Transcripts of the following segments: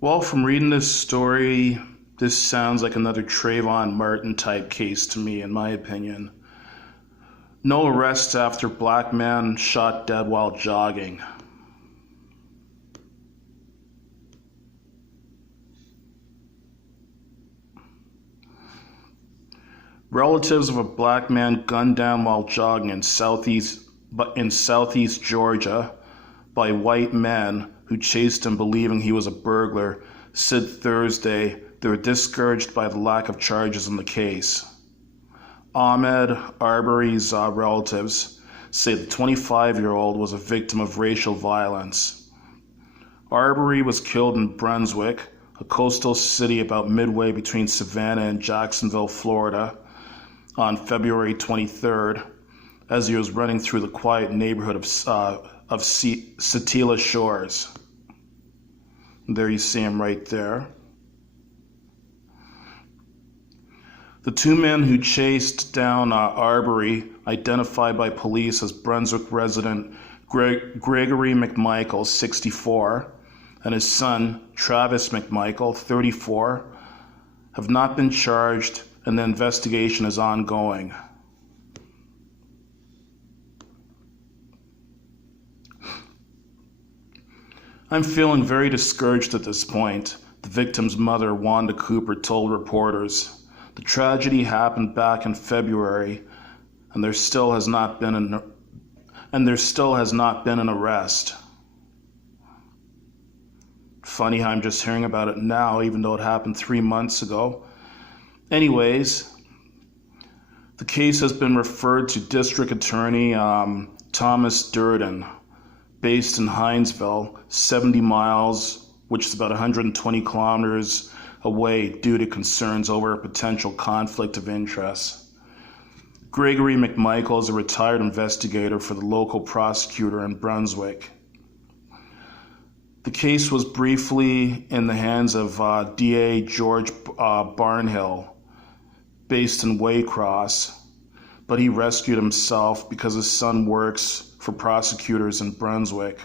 Well, from reading this story, this sounds like another Trayvon Martin type case to me, in my opinion. No arrests after black man shot dead while jogging. Relatives of a black man gunned down while jogging in southeast Georgia by white men who chased him believing he was a burglar said Thursday they were discouraged by the lack of charges in the case. Ahmed Arbery's relatives say the 25-year-old was a victim of racial violence. Arbery was killed in Brunswick, a coastal city about midway between Savannah and Jacksonville, Florida, on February 23rd, as he was running through the quiet neighborhood of Satilla Shores. There you see him right there. The two men who chased down Arbery, identified by police as Brunswick resident Gregory McMichael, 64, and his son, Travis McMichael, 34, have not been charged, and the investigation is ongoing. I'm feeling very discouraged at this point, the victim's mother, Wanda Cooper, told reporters. The tragedy happened back in February, and there still has not been an arrest. Funny how I'm just hearing about it now, even though it happened 3 months ago. Anyways, the case has been referred to District Attorney Thomas Durden, based in Hinesville, 70 miles, which is about 120 kilometers away, due to concerns over a potential conflict of interest. Gregory McMichael is a retired investigator for the local prosecutor in Brunswick. The case was briefly in the hands of DA George Barnhill, based in Waycross, but he rescued himself because his son works for prosecutors in Brunswick.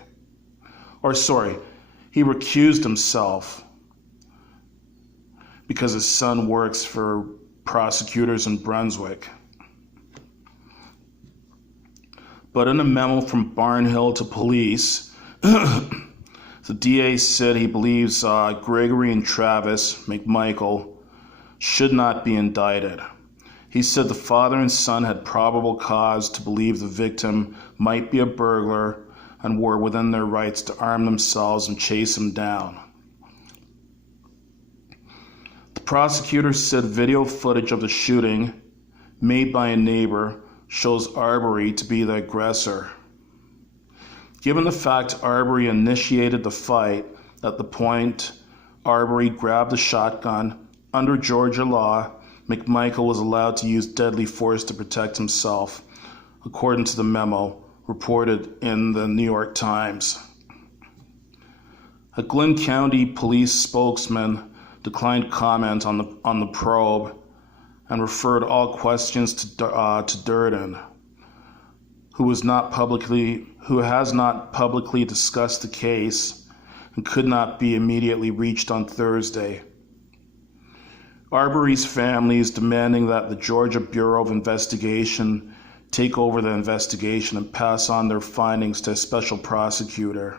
He recused himself because his son works for prosecutors in Brunswick. But in a memo from Barnhill to police, the DA said he believes Gregory and Travis McMichael should not be indicted. He said the father and son had probable cause to believe the victim might be a burglar and were within their rights to arm themselves and chase him down. The prosecutor said video footage of the shooting, made by a neighbor, shows Arbery to be the aggressor. Given the fact Arbery initiated the fight, at the point Arbery grabbed the shotgun, under Georgia law, McMichael was allowed to use deadly force to protect himself, according to the memo reported in the New York Times. A Glynn County police spokesman declined comment on the probe and referred all questions to Durden, who has not publicly discussed the case and could not be immediately reached on Thursday. Arbery's family is demanding that the Georgia Bureau of Investigation take over the investigation and pass on their findings to a special prosecutor.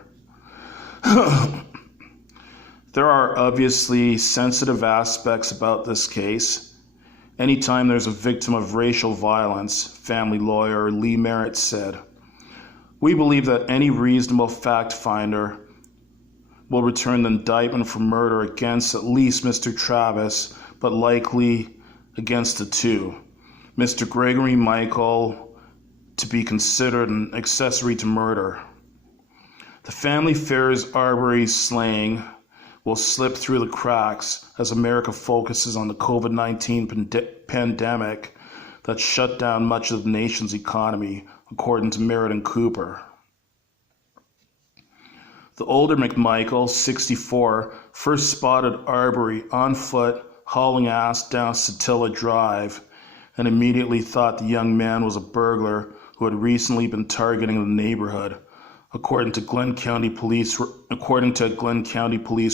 There are obviously sensitive aspects about this case. Anytime there's a victim of racial violence, family lawyer Lee Merritt said, we believe that any reasonable fact finder will return the indictment for murder against at least Mr. Travis, but likely against the two, Mr. Gregory Michael, to be considered an accessory to murder. The family fears Arbery's slaying will slip through the cracks as America focuses on the COVID-19 pandemic that shut down much of the nation's economy, according to Merritt and Cooper. The older McMichael, 64, first spotted Arbery on foot hauling ass down Satilla Drive and immediately thought the young man was a burglar who had recently been targeting the neighborhood, according to a Glynn County police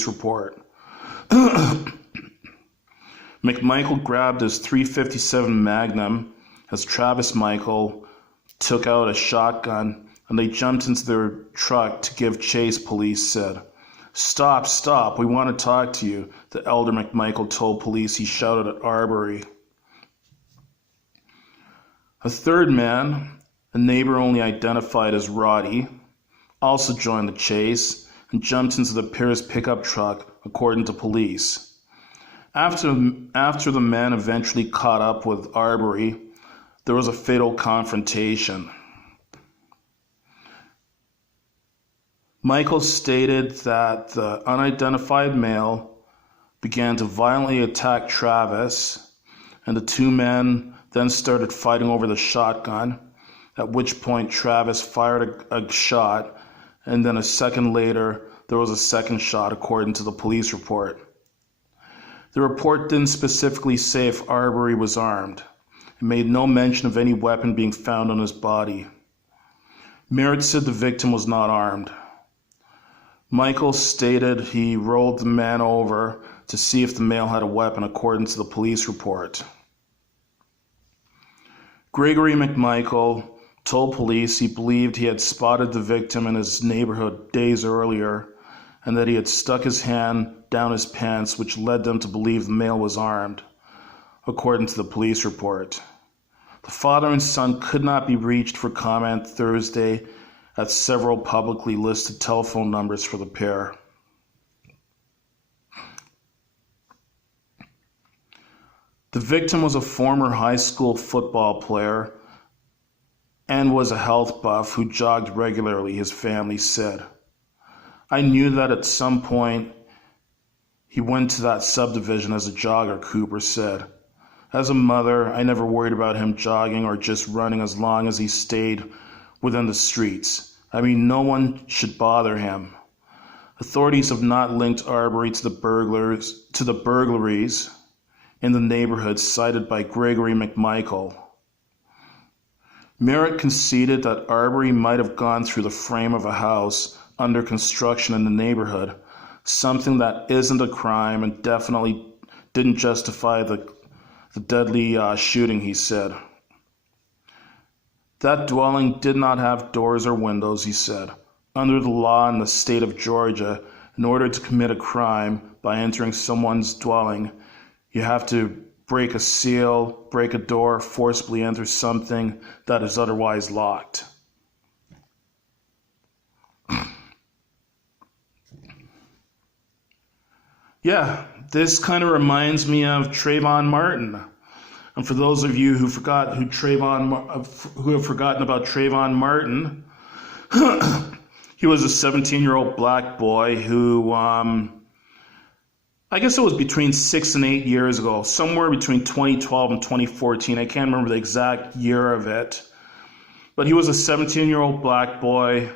report. McMichael grabbed his .357 Magnum as Travis Michael took out a shotgun, and they jumped into their truck to give chase, police said. "Stop, stop, we want to talk to you," the elder McMichael told police. He shouted at Arbery. A third man, a neighbor only identified as Roddy, also joined the chase and jumped into the Pierce pickup truck, according to police. After the men eventually caught up with Arbery, there was a fatal confrontation. Michael stated that the unidentified male began to violently attack Travis, and the two men then started fighting over the shotgun, at which point Travis fired a shot, and then a second later there was a second shot, according to the police report. The report didn't specifically say if Arbery was armed. It made no mention of any weapon being found on his body. Merritt said the victim was not armed. Michael stated he rolled the man over to see if the male had a weapon, according to the police report. Gregory McMichael told police he believed he had spotted the victim in his neighborhood days earlier, and that he had stuck his hand down his pants, which led them to believe the male was armed, according to the police report. The father and son could not be reached for comment Thursday at several publicly listed telephone numbers for the pair. The victim was a former high school football player and was a health buff who jogged regularly, his family said. "I knew that at some point he went to that subdivision as a jogger," Cooper said. "As a mother, I never worried about him jogging or just running as long as he stayed within the streets. I mean, no one should bother him." Authorities have not linked Arbery to the burglaries in the neighborhood cited by Gregory McMichael. Merritt conceded that Arbery might have gone through the frame of a house under construction in the neighborhood, something that isn't a crime and definitely didn't justify the deadly shooting, he said. That dwelling did not have doors or windows, he said. Under the law in the state of Georgia, in order to commit a crime by entering someone's dwelling, you have to break a seal, break a door, forcibly enter something that is otherwise locked. Yeah, this kind of reminds me of Trayvon Martin. And for those of you who have forgotten about Trayvon Martin, he was a 17-year-old black boy who, I guess it was between 6 and 8 years ago, somewhere between 2012 and 2014. I can't remember the exact year of it. But he was a 17-year-old black boy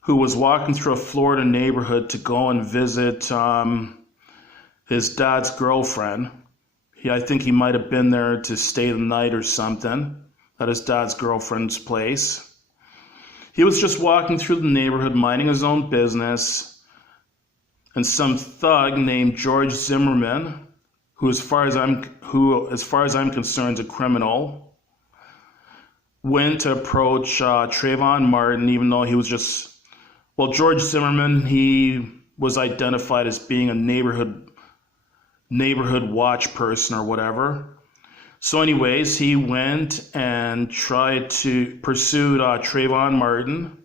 who was walking through a Florida neighborhood to go and visit his dad's girlfriend. I think he might have been there to stay the night or something at his dad's girlfriend's place. He was just walking through the neighborhood, minding his own business, and some thug named George Zimmerman, who, as far as I'm concerned, is a criminal, went to approach Trayvon Martin, even though he was George Zimmerman, he was identified as being a neighborhood watch person or whatever. So anyways, he went and tried to pursue Trayvon Martin.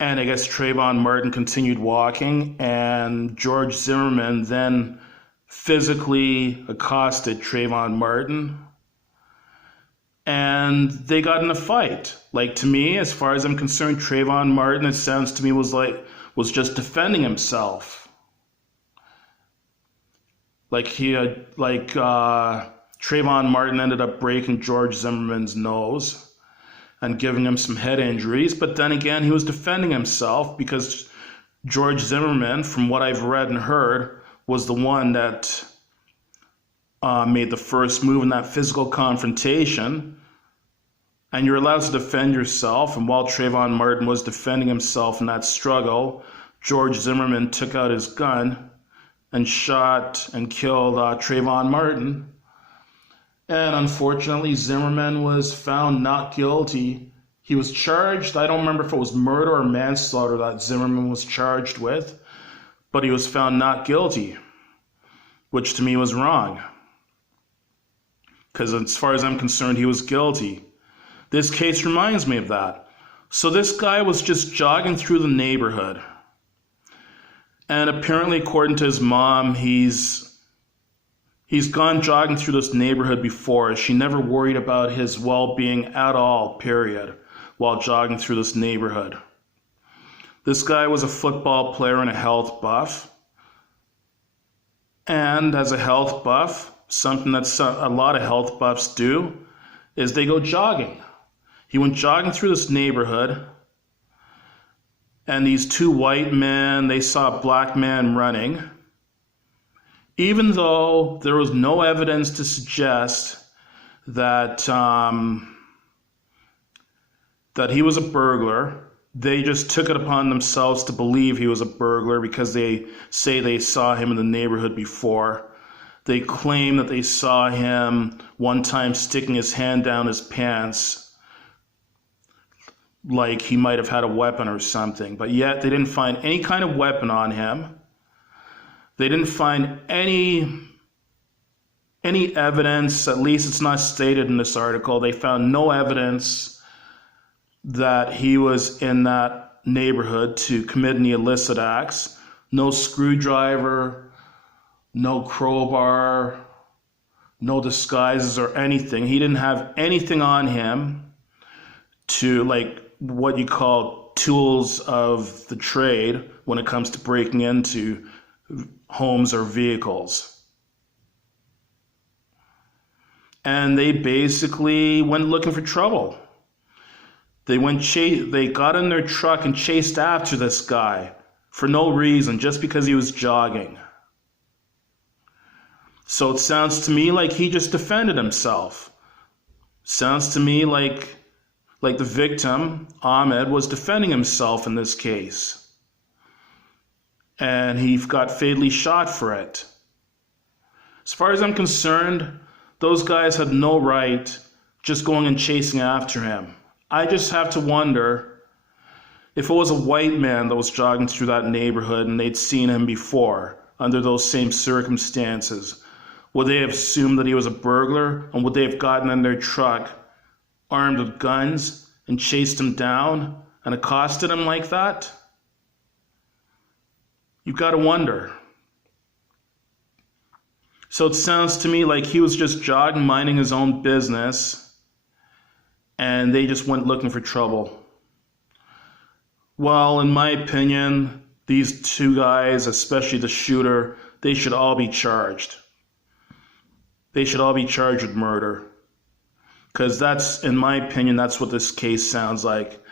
And I guess Trayvon Martin continued walking, and George Zimmerman then physically accosted Trayvon Martin. And they got in a fight. Like, to me, as far as I'm concerned, Trayvon Martin, it sounds to me, was just defending himself. Trayvon Martin ended up breaking George Zimmerman's nose and giving him some head injuries. But then again, he was defending himself because George Zimmerman, from what I've read and heard, was the one that made the first move in that physical confrontation. And you're allowed to defend yourself. And while Trayvon Martin was defending himself in that struggle, George Zimmerman took out his gun and shot and killed Trayvon Martin. And unfortunately, Zimmerman was found not guilty. He was charged, I don't remember if it was murder or manslaughter that Zimmerman was charged with, but he was found not guilty, which to me was wrong. Because as far as I'm concerned, he was guilty. This case reminds me of that. So this guy was just jogging through the neighborhood. And apparently, according to his mom, he's gone jogging through this neighborhood before. She never worried about his well-being at all, period, while jogging through this neighborhood. This guy was a football player and a health buff. And as a health buff, something that a lot of health buffs do is they go jogging. He went jogging through this neighborhood, and these two white men, they saw a black man running. Even though there was no evidence to suggest that that he was a burglar, they just took it upon themselves to believe he was a burglar because they say they saw him in the neighborhood before. They claim that they saw him one time sticking his hand down his pants like he might have had a weapon or something, but yet they didn't find any kind of weapon on him. They didn't find any evidence, at least it's not stated in this article. They found no evidence that he was in that neighborhood to commit any illicit acts. No screwdriver, no crowbar, no disguises or anything. He didn't have anything on him to, like, what you call tools of the trade when it comes to breaking into homes or vehicles. And they basically went looking for trouble. They got in their truck and chased after this guy for no reason, just because he was jogging. So it sounds to me like he just defended himself. Sounds to me like the victim, Ahmed, was defending himself in this case. And he got fatally shot for it. As far as I'm concerned, those guys had no right just going and chasing after him. I just have to wonder if it was a white man that was jogging through that neighborhood and they'd seen him before under those same circumstances, would they have assumed that he was a burglar, and would they have gotten in their truck armed with guns and chased him down and accosted him like that? You've got to wonder. So it sounds to me like he was just jogging, minding his own business, and they just went looking for trouble. Well, in my opinion, these two guys, especially the shooter, they should all be charged. They should all be charged with murder. Because that's, in my opinion, that's what this case sounds like.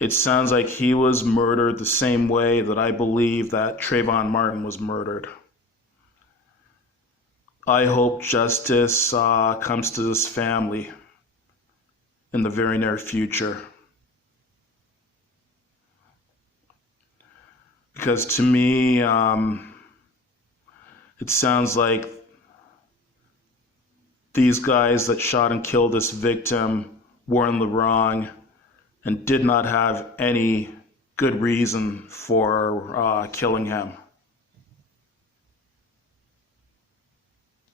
It sounds like he was murdered the same way that I believe that Trayvon Martin was murdered. I hope justice comes to this family in the very near future. Because to me, it sounds like these guys that shot and killed this victim were in the wrong and did not have any good reason for killing him.